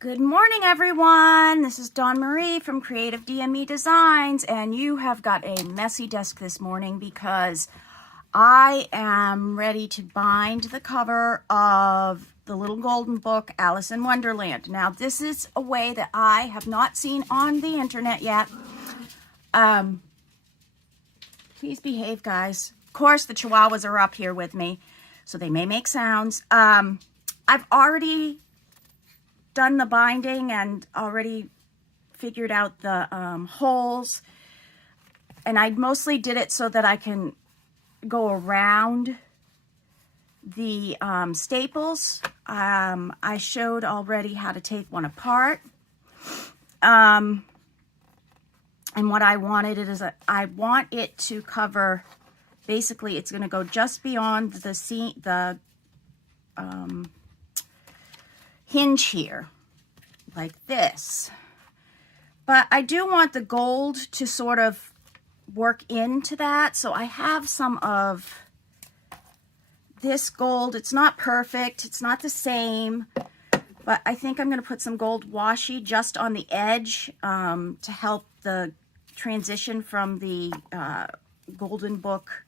Good morning, everyone. This is Dawn Marie from Creative DME Designs, and you have got a messy desk this morning because I am ready to bind the cover of the little golden book, Alice in Wonderland. Now, this is a way that I have not seen on the internet yet. Please behave, guys. Of course, the Chihuahuas are up here with me, so they may make sounds. I've already done the binding and already figured out the holes, and I mostly did it so that I can go around the staples. I showed already how to take one apart, and what I wanted it is I want it to cover, basically it's going to go just beyond the hinge here, like this. But I do want the gold to sort of work into that, so I have some of this gold. It's not perfect, it's not the same, but I think I'm going to put some gold washi just on the edge to help the transition from the golden book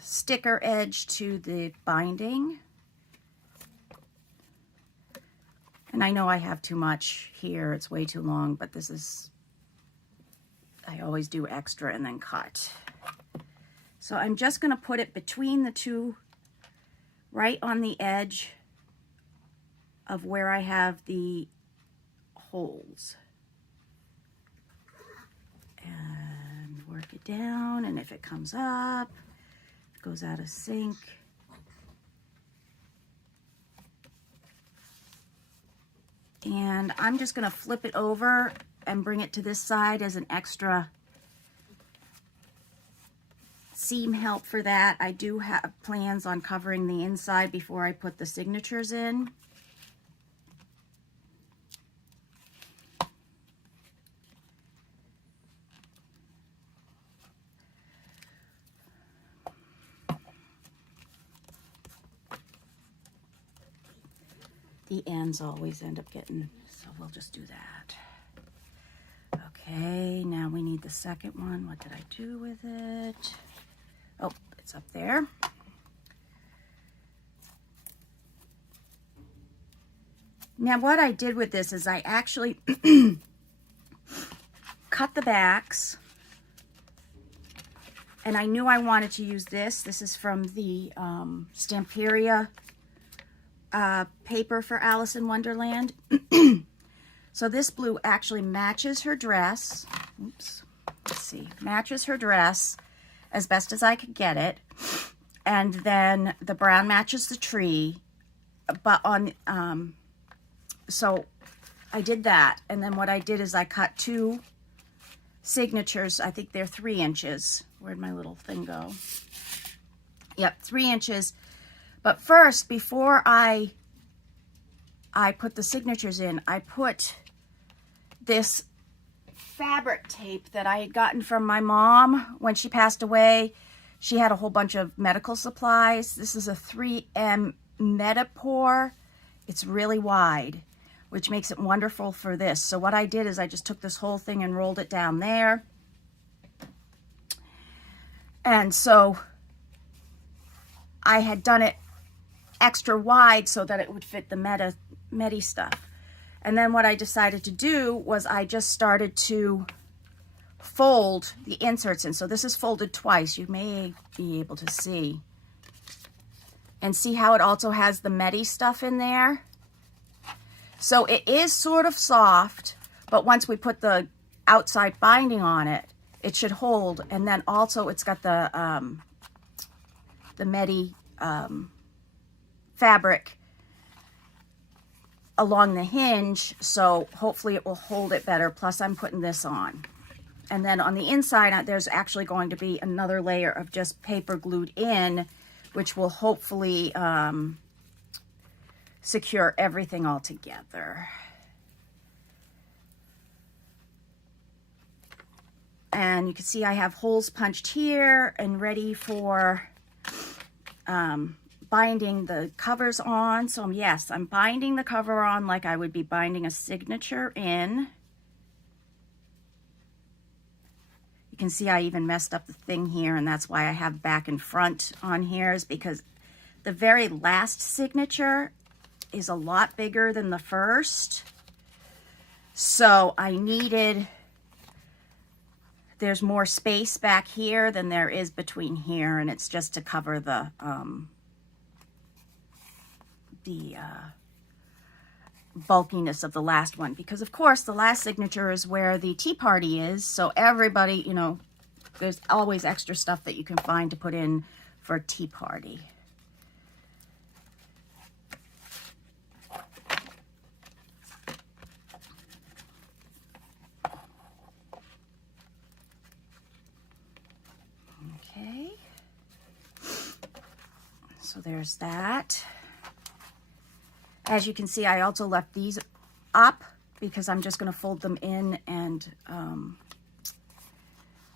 sticker edge to the binding. And I know I have too much here, it's way too long, but this is, I always do extra and then cut. So I'm just going to put it between the two, right on the edge of where I have the holes. And work it down, and if it comes up, it goes out of sync. And I'm just going to flip it over and bring it to this side as an extra seam help for that. I do have plans on covering the inside before I put the signatures in. The ends always end up getting, so we'll just do that. Okay, now we need the second one. What did I do with it? Oh, it's up there. Now what I did with this is I actually cut the backs, and I knew I wanted to use this. This is from the Stamperia paper for Alice in Wonderland. So this blue actually matches her dress. Oops. Let's see. Matches her dress as best as I could get it. And then the brown matches the tree. But on, so I did that. And then what I did is I cut two signatures. I think they're 3 inches. Where'd my little thing go? Yep, 3 inches. But first, before I put the signatures in, I put this fabric tape that I had gotten from my mom when she passed away. She had a whole bunch of medical supplies. This is a 3M Metapore. It's really wide, which makes it wonderful for this. So what I did is I just took this whole thing and rolled it down there. And so I had done it extra wide so that it would fit the Medi stuff. And then what I decided to do was I just started to fold the inserts in. So this is folded twice. You may be able to see. And see how it also has the Medi stuff in there? So it is sort of soft, but once we put the outside binding on it, it should hold. And then also it's got the Medi fabric along the hinge, so hopefully it will hold it better. Plus I'm putting this on, and then on the inside there's actually going to be another layer of just paper glued in, which will hopefully secure everything all together. And you can see I have holes punched here and ready for binding the covers on. So yes, I'm binding the cover on like I would be binding a signature in. You can see I even messed up the thing here, and that's why I have back and front on here, is because the very last signature is a lot bigger than the first. So I needed, there's more space back here than there is between here, and it's just to cover the bulkiness of the last one, because of course the last signature is where the tea party is, so everybody, you know, there's always extra stuff that you can find to put in for a tea party. Okay, so there's that. As you can see, I also left these up because I'm just going to fold them in and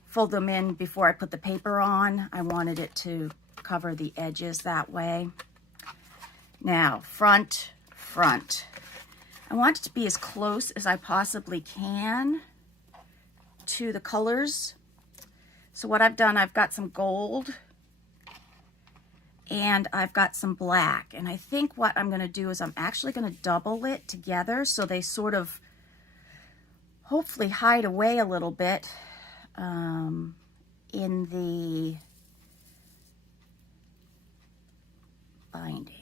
fold them in before I put the paper on. I wanted it to cover the edges that way. Now, front. I want it to be as close as I possibly can to the colors. So what I've done, I've got some gold and I've got some black. And I think what I'm going to do is I'm actually going to double it together so they sort of hopefully hide away a little bit in the binding.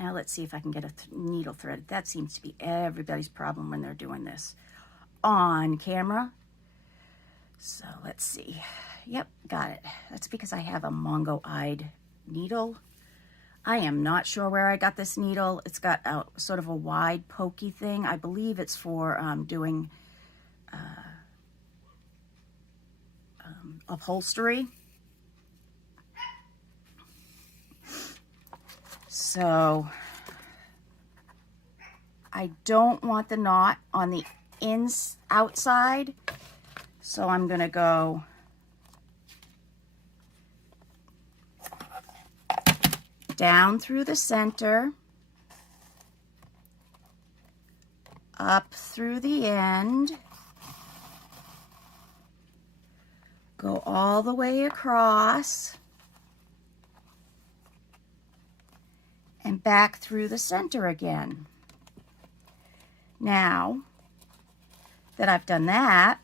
Now let's see if I can get a needle thread. That seems to be everybody's problem when they're doing this on camera. So let's see. Yep, got it. That's because I have a Mongo-eyed needle. I am not sure where I got this needle. It's got a sort of a wide pokey thing. I believe it's for doing upholstery. So I don't want the knot on the outside, so I'm going to go down through the center, up through the end, go all the way across, and back through the center again. Now that I've done that,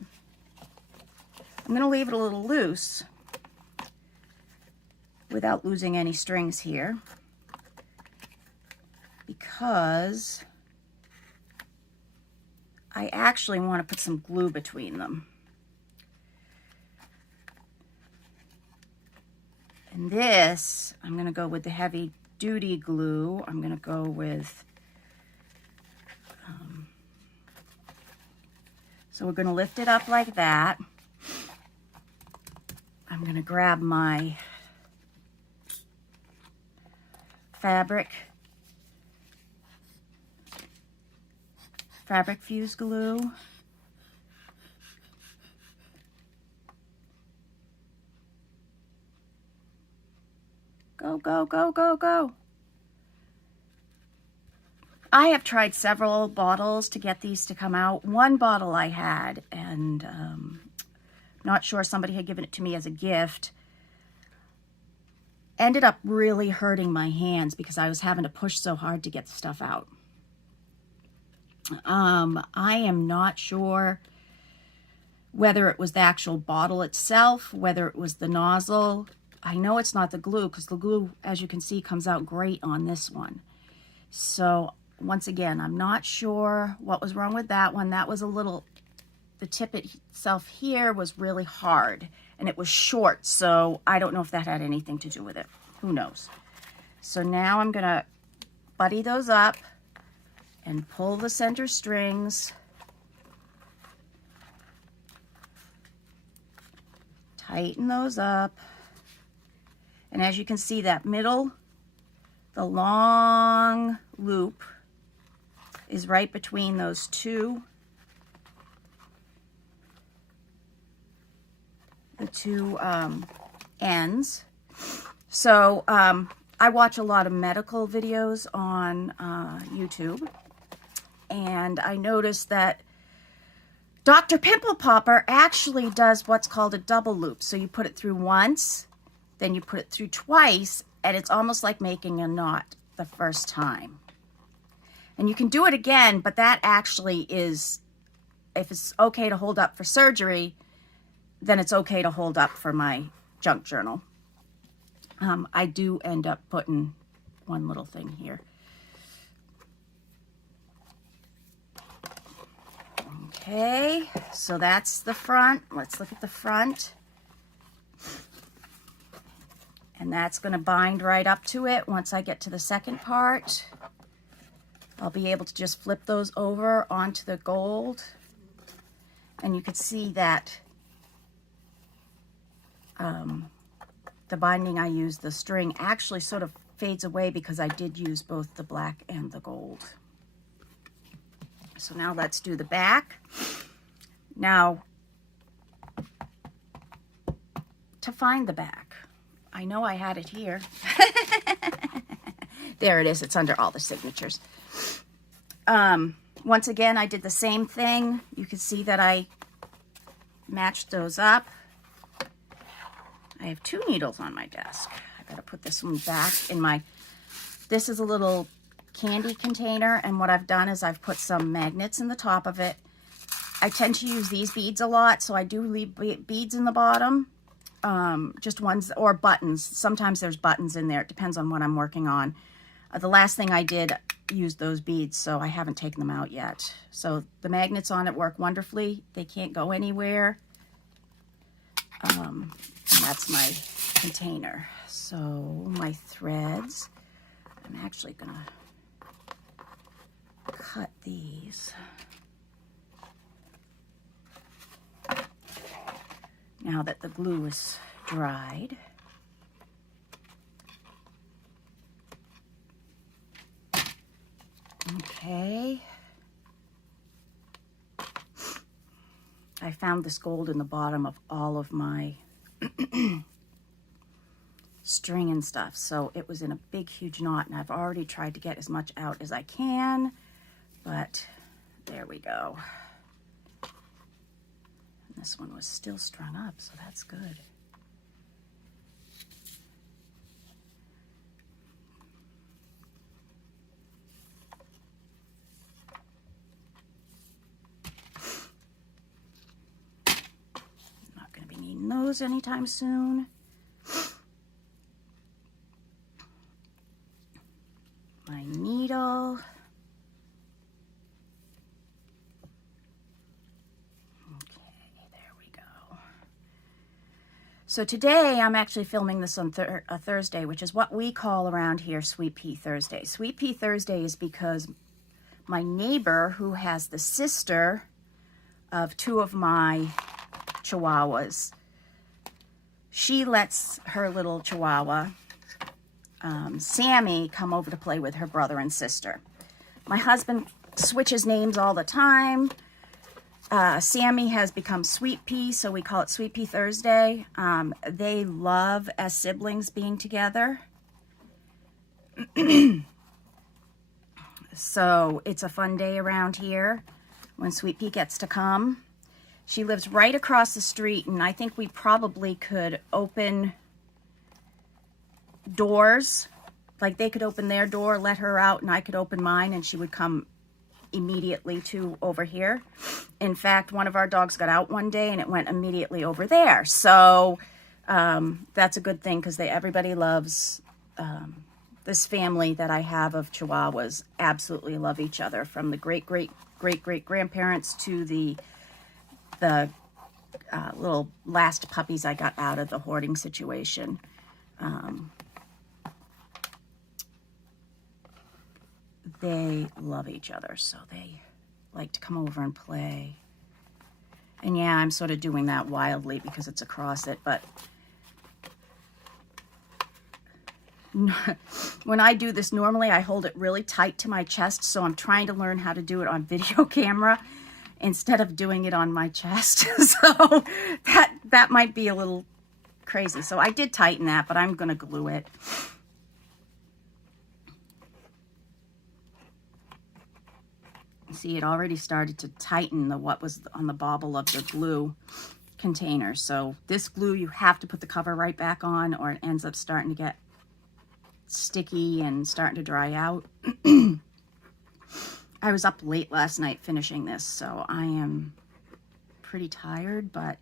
I'm going to leave it a little loose without losing any strings here, because I actually want to put some glue between them. And this, I'm going to go with the heavy duty glue. I'm going to go with, so we're going to lift it up like that. I'm going to grab my fabric fuse glue. Go, go, go, go, go. I have tried several bottles to get these to come out. One bottle I had, and not sure, somebody had given it to me as a gift. Ended up really hurting my hands because I was having to push so hard to get stuff out. I am not sure whether it was the actual bottle itself, whether it was the nozzle. I know it's not the glue, because the glue, as you can see, comes out great on this one. So once again, I'm not sure what was wrong with that one. That was a little, the tip itself here was really hard and it was short. So I don't know if that had anything to do with it. Who knows? So now I'm going to buddy those up and pull the center strings. Tighten those up. And as you can see, that middle The long loop is right between those two, ends. So I watch a lot of medical videos on YouTube, and I noticed that Dr. Pimple Popper actually does what's called a double loop. So you put it through once, then you put it through twice, and it's almost like making a knot the first time. And you can do it again, but that actually is, if it's okay to hold up for surgery, then it's okay to hold up for my junk journal. I do end up putting one little thing here. Okay, so that's the front. Let's look at the front. And that's going to bind right up to it. Once I get to the second part, I'll be able to just flip those over onto the gold. And you can see that the binding I used, the string, actually sort of fades away because I did use both the black and the gold. So now let's do the back. Now, to find the back, I know I had it here. There it is. It's under all the signatures. Once again, I did the same thing. You can see that I matched those up. I have 2 needles on my desk. I gotta put this one back in my, this is a little candy container, and what I've done is I've put some magnets in the top of it. I tend to use these beads a lot, so I do leave beads in the bottom, just ones, or buttons. Sometimes there's buttons in there. It depends on what I'm working on. The last thing I did used those beads, so I haven't taken them out yet. So the magnets on it work wonderfully. They can't go anywhere. And that's my container. So my threads, I'm actually gonna cut these. Now that the glue is dried. Okay. I found this gold in the bottom of all of my string and stuff. So it was in a big, huge knot, and I've already tried to get as much out as I can, but there we go. And this one was still strung up, so that's good. Not going to be needing those anytime soon. My needle. Okay, there we go. So today I'm actually filming this on a Thursday, which is what we call around here Sweet Pea Thursday. Sweet Pea Thursday is because my neighbor, who has the sister of 2 of my Chihuahuas, she lets her little Chihuahua, Sammy, come over to play with her brother and sister. My husband switches names all the time. Sammy has become Sweet Pea, so we call it Sweet Pea Thursday. They love, as siblings, being together. So it's a fun day around here when Sweet Pea gets to come. She lives right across the street, and I think we probably could open doors. Like, they could open their door, let her out, and I could open mine, and she would come immediately to over here. In fact, one of our dogs got out one day, and it went immediately over there. So that's a good thing, because everybody loves this family that I have of Chihuahuas. Absolutely love each other, from the great-great-great-great-grandparents to the little last puppies I got out of the hoarding situation. They love each other, so they like to come over and play. And yeah, I'm sort of doing that wildly because it's across it, but when I do this, normally I hold it really tight to my chest, so I'm trying to learn how to do it on video camera instead of doing it on my chest. So that might be a little crazy. So I did tighten that, but I'm going to glue it. See, it already started to tighten what was on the bobble of the glue container. So this glue, you have to put the cover right back on, or it ends up starting to get sticky and starting to dry out. I was up late last night finishing this, so I am pretty tired, but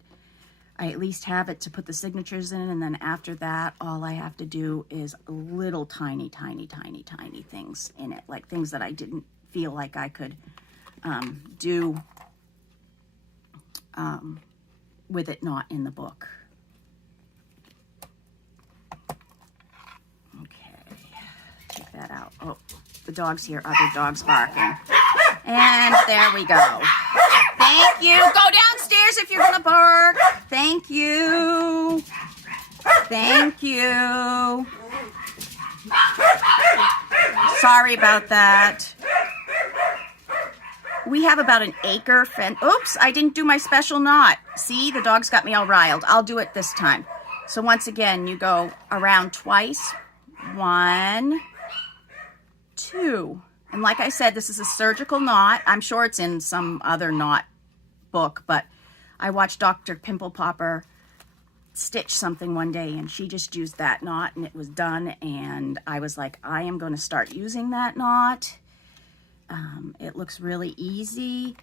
I at least have it to put the signatures in, and then after that, all I have to do is little tiny things in it, like things that I didn't feel like I could do with it not in the book. Okay, take that out. Oh, the dog's here, other dogs barking. And there we go. Thank you. Go downstairs if you're gonna bark. Thank you. Thank you. Sorry about that. We have about an acre fence. Oops, I didn't do my special knot. See, the dog's got me all riled. I'll do it this time. So once again, you go around twice. 1, 2. And like I said, this is a surgical knot. I'm sure it's in some other knot book, but I watched Dr. Pimple Popper stitch something one day, and she just used that knot, and it was done. And I was like, I am going to start using that knot. It looks really easy,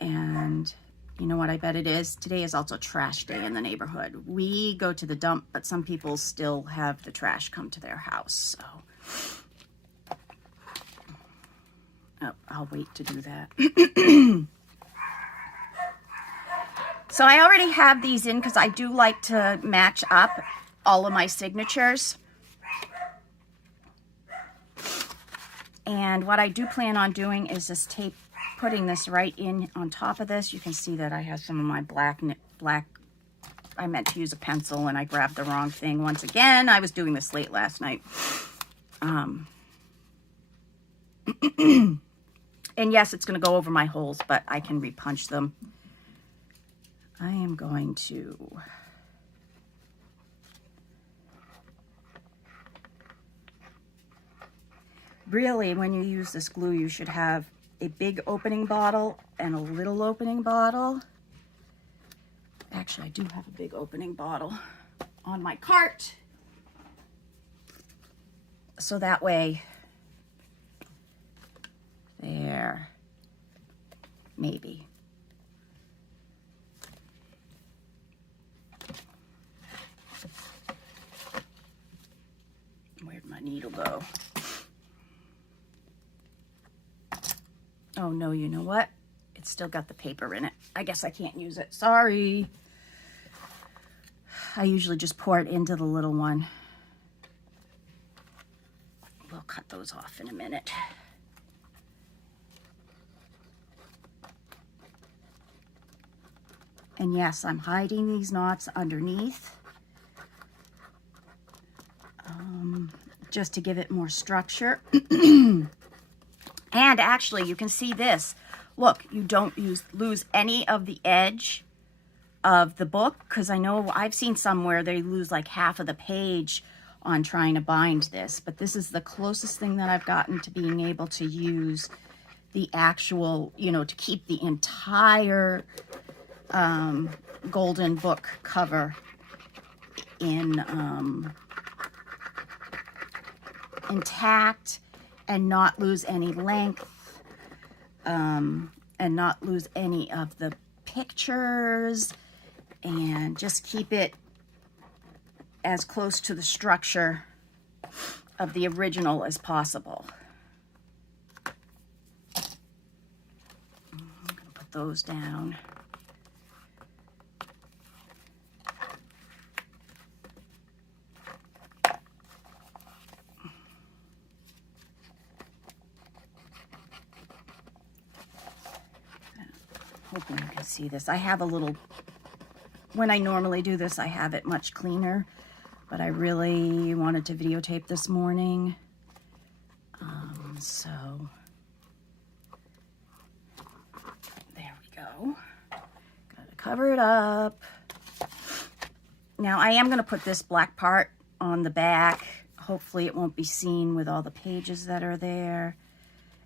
and you know what I bet it is? Today is also trash day in the neighborhood. We go to the dump, but some people still have the trash come to their house, so I'll wait to do that. So I already have these in because I do like to match up all of my signatures. And what I do plan on doing is just putting this right in on top of this. You can see that I have some of my black, I meant to use a pencil and I grabbed the wrong thing once again. I was doing this late last night. And yes, it's going to go over my holes, but I can repunch them. I am going to... Really, when you use this glue, you should have a big opening bottle and a little opening bottle. Actually, I do have a big opening bottle on my cart. So that way, there, maybe. Where'd my needle go? Oh no, you know what? It's still got the paper in it. I guess I can't use it. Sorry. I usually just pour it into the little one. We'll cut those off in a minute. And yes, I'm hiding these knots underneath. Just to give it more structure. And actually, you can see this. Look, you don't lose any of the edge of the book, because I know I've seen some where they lose like half of the page on trying to bind this. But this is the closest thing that I've gotten to being able to use the actual, you know, to keep the entire golden book cover intact, and not lose any length, and not lose any of the pictures, and just keep it as close to the structure of the original as possible. I'm going to put those down. Hoping you can see this. I have a little, when I normally do this, I have it much cleaner, but I really wanted to videotape this morning. So there we go. Gotta cover it up. Now I am gonna put this black part on the back. Hopefully it won't be seen with all the pages that are there.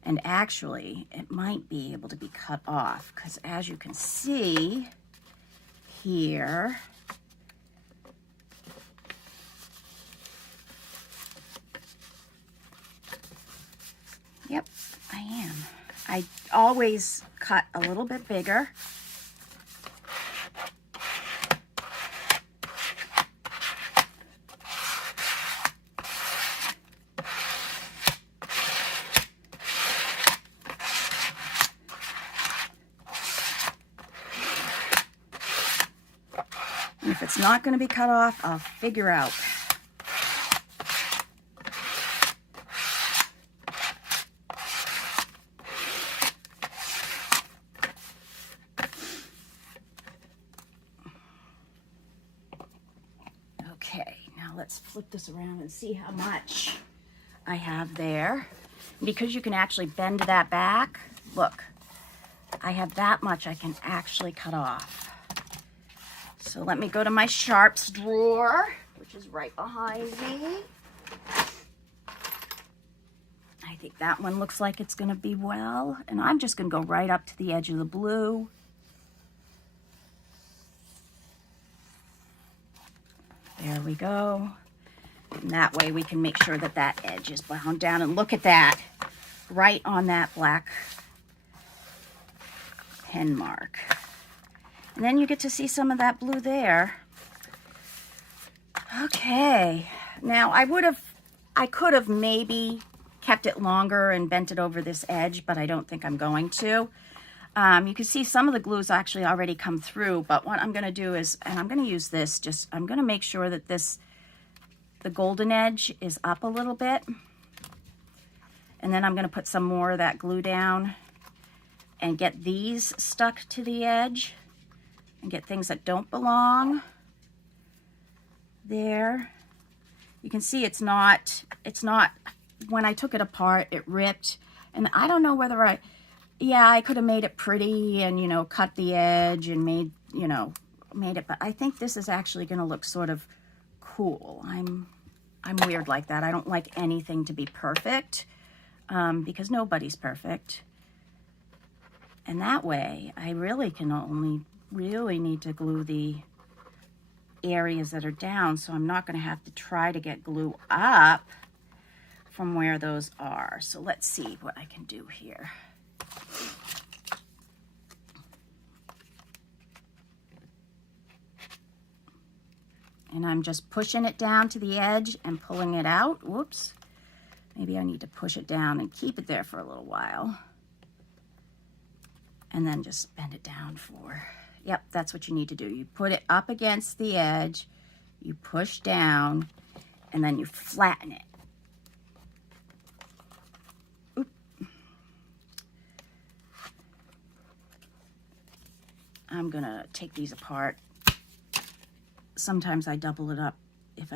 And actually, it might be able to be cut off because as you can see here, yep, I am. I always cut a little bit bigger. And if it's not going to be cut off, I'll figure out. Okay, now let's flip this around and see how much I have there. Because you can actually bend that back, look, I have that much I can actually cut off. So let me go to my sharps drawer, which is right behind me. I think that one looks like it's going to be well. And I'm just going to go right up to the edge of the blue. There we go. And that way we can make sure that that edge is wound down. And look at that, right on that black pen mark. And then you get to see some of that blue there. Okay, now I could have maybe kept it longer and bent it over this edge, but I don't think I'm going to. You can see some of the glue's actually already come through, but what I'm gonna do is, and I'm gonna use this, I'm gonna make sure that the golden edge is up a little bit. And then I'm gonna put some more of that glue down and get these stuck to the edge and get things that don't belong there. You can see it's not, when I took it apart, it ripped. And I don't know whether I could have made it pretty and, you know, cut the edge and made it, but I think this is actually gonna look sort of cool. I'm weird like that. I don't like anything to be perfect because nobody's perfect. And that way, I really can only really need to glue the areas that are down, so I'm not going to have to try to get glue up from where those are. So let's see what I can do here. And I'm just pushing it down to the edge and pulling it out. Whoops. Maybe I need to push it down and keep it there for a little while. And then just bend it down for, yep, that's what you need to do. You put it up against the edge, you push down, and then you flatten it. Oop. I'm gonna take these apart. Sometimes I double it up if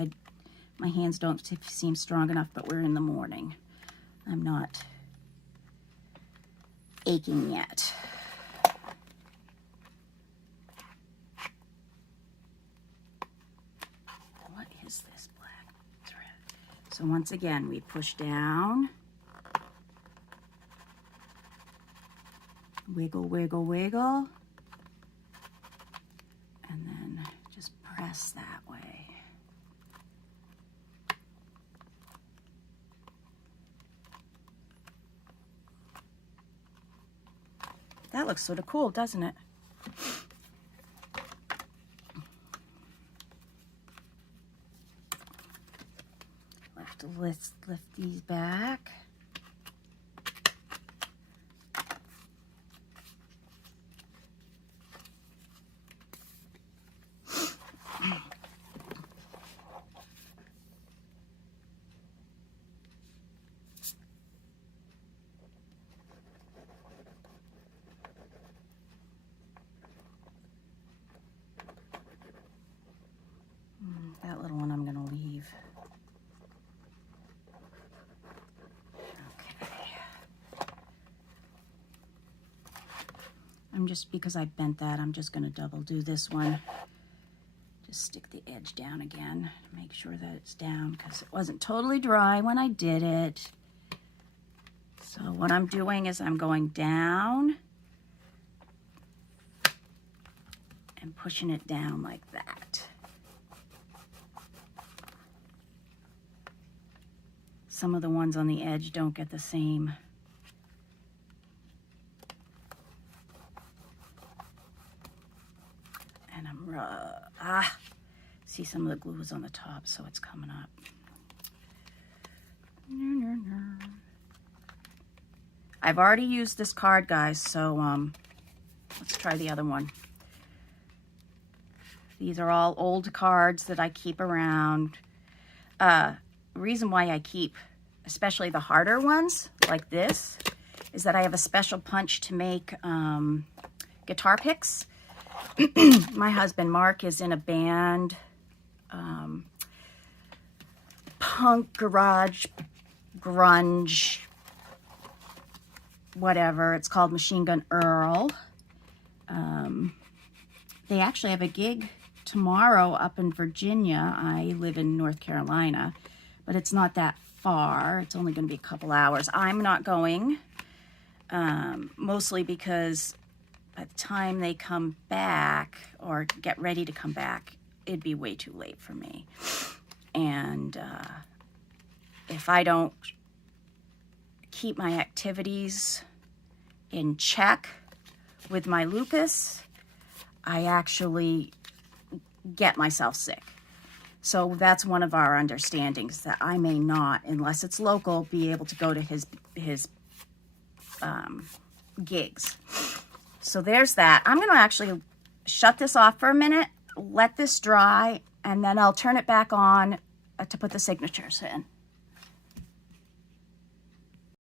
my hands don't seem strong enough, but we're in the morning. I'm not aching yet. What is this black thread? So once again, we push down, wiggle, wiggle, wiggle, and then just press that way. That looks sort of cool, doesn't it? Let's lift these back. That little one I'm going to leave. because I bent that, I'm just going to double do this one. Just stick the edge down again, make sure that it's down because it wasn't totally dry when I did it. So what I'm doing is I'm going down and pushing it down like that. Some of the ones on the edge don't get the same. And I'm, see, some of the glue is on the top, so it's coming up. I've already used this card, guys, so let's try the other one. These are all old cards that I keep around. Reason why I keep especially the harder ones like this is that I have a special punch to make guitar picks. My husband Mark is in a band, punk, garage, grunge, whatever. It's called Machine Gun Earl. They actually have a gig tomorrow up in Virginia. I live in North Carolina, but it's not that far. It's only going to be a couple hours. I'm not going, mostly because by the time they come back or get ready to come back, it'd be way too late for me. And if I don't keep my activities in check with my lupus, I actually get myself sick. So that's one of our understandings, that I may not, unless it's local, be able to go to his gigs. So there's that. I'm going to actually shut this off for a minute, let this dry, and then I'll turn it back on to put the signatures in.